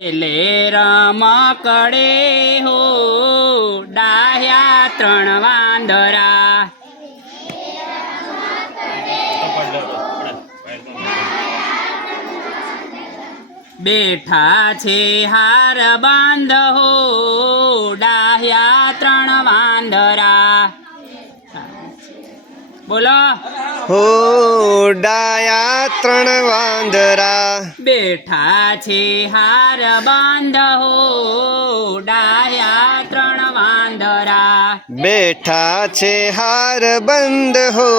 એટલે રમકડે હો, ડાહ્યા ત્રણ વાંદરા. બેઠા છે હાર બાંધ હો, ડાહ્યા ત્રણ વાંદરા. બોલો. હો ડાયા ત્રણ વાંદરા. બેઠા છે હાર બાંધ હો ડાયા ત્રણ વાંદરા. બેઠા છે હાર બંધ હો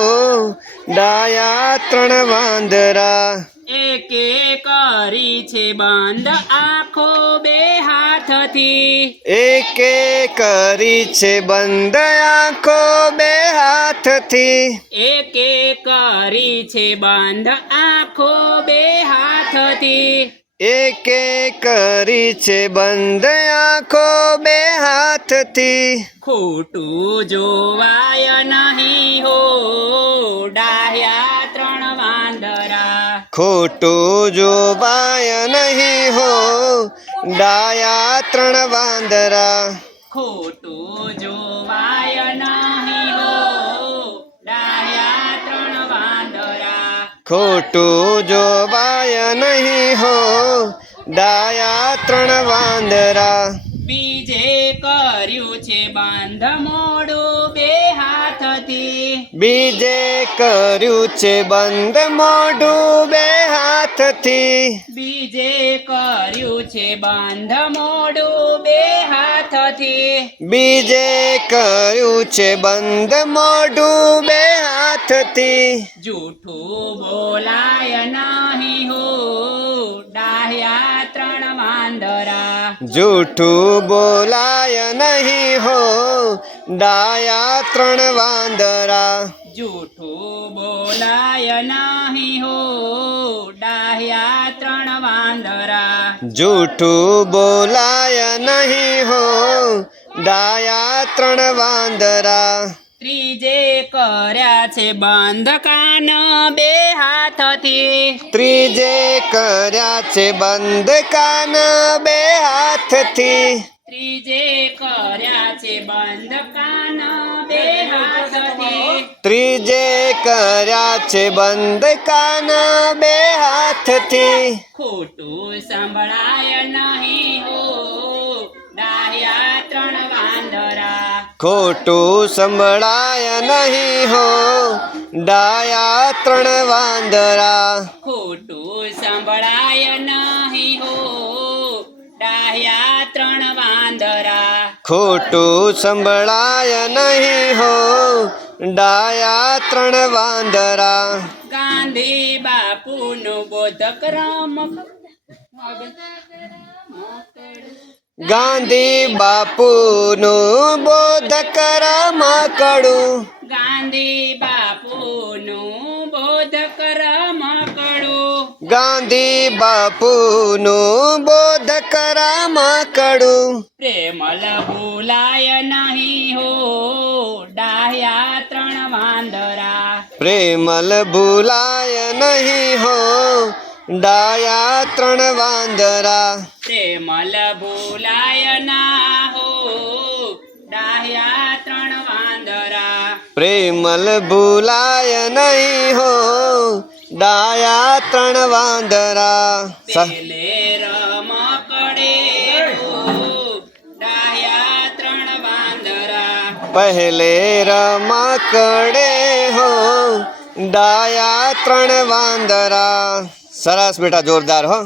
ડાયા ત્રણ વાંદરા. એકે કરી છે બંધ આખો બે હાથથી. એકે કરી છે બંધ આંખો બે હાથથી. એકે કરી છે બંધ આંખો બે હાથથી. એકે કરી છે બંધ આંખો બે હાથથી. ખોટું જોવાય નહીં હો. ડાહ્યા ત્રણ વાંદરા. ખોટું જોવાય નહીં હો. ડાયા ત્રણ વાંદરા. ખોટું જોવાય નહીં હો. ડાયા ત્રણ વાંદરા. ખોટું જોવાય નહીં હો. ડાયા ત્રણ વાંદરા. બીજે કર્યું છે બાંધ મોડું. બીજે કર્યું છે બંધ મોઢું બે હાથથી. બીજે કર્યું છે બંધ મોડું બે હાથથી. બીજે કર્યું છે બંધ મોઢું બે હાથથી. જૂઠું બોલાય નહીં હો. ડાહ્યા ત્રણ વાંદરા જૂઠું બોલાય નહીં હો ડાયા ત્રણ વાંદરા. જૂઠું બોલાય નહીં હો ડાહ્યા ત્રણ વાંદરા. જૂઠું બોલાય નહીં હો ડાયા ત્રણ વાંદરા. ત્રીજે કર્યા છે બંધ કાન બે હાથથી. ત્રીજે કર્યા છે બંધ કાન બે હાથથી. ત્રીજે કર્યા છે બંધ કાન બે હાથથી. ત્રીજે કર્યા છે બંધ કાન બે હાથથી. ખોટું સંભળાય નહીં. ખોટું સંભળાય નહીં હો. ડાયા ત્રણ વાંદરા. ખોટું સંભળાય નહીં હો. ડાયા ત્રણ વાંદરા. ખોટું સંભળાય નહીં હો. ડાયા ત્રણ વાંદરા. ગાંધી બાપુનું બોધક રામ ગાંધી બાપુનું બોધ બોધક કડું ગાંધી બાપુનું બોધ બોધક કડું ગાંધી બાપુનું બોધ બોધક કડું પ્રેમલ ભૂલાય નહીં હો ડાહ્યા ત્રણ વાંદરા. પ્રેમલ ભૂલાય નહીં હો ડાયા ત્રણ વાંદરા પ્રેમલ ભૂલાય ના હો. ડાયા ત્રણ વાંદરા. પ્રેમલ ભૂલાય નહીં હો. ડાયા ત્રણ વાંદરા. પેલે ત્રણ વાંદરા. પહેલે રમકડે હો. ડાયા ત્રણ વાંદરા. સરસ બેટા જોરદાર હો.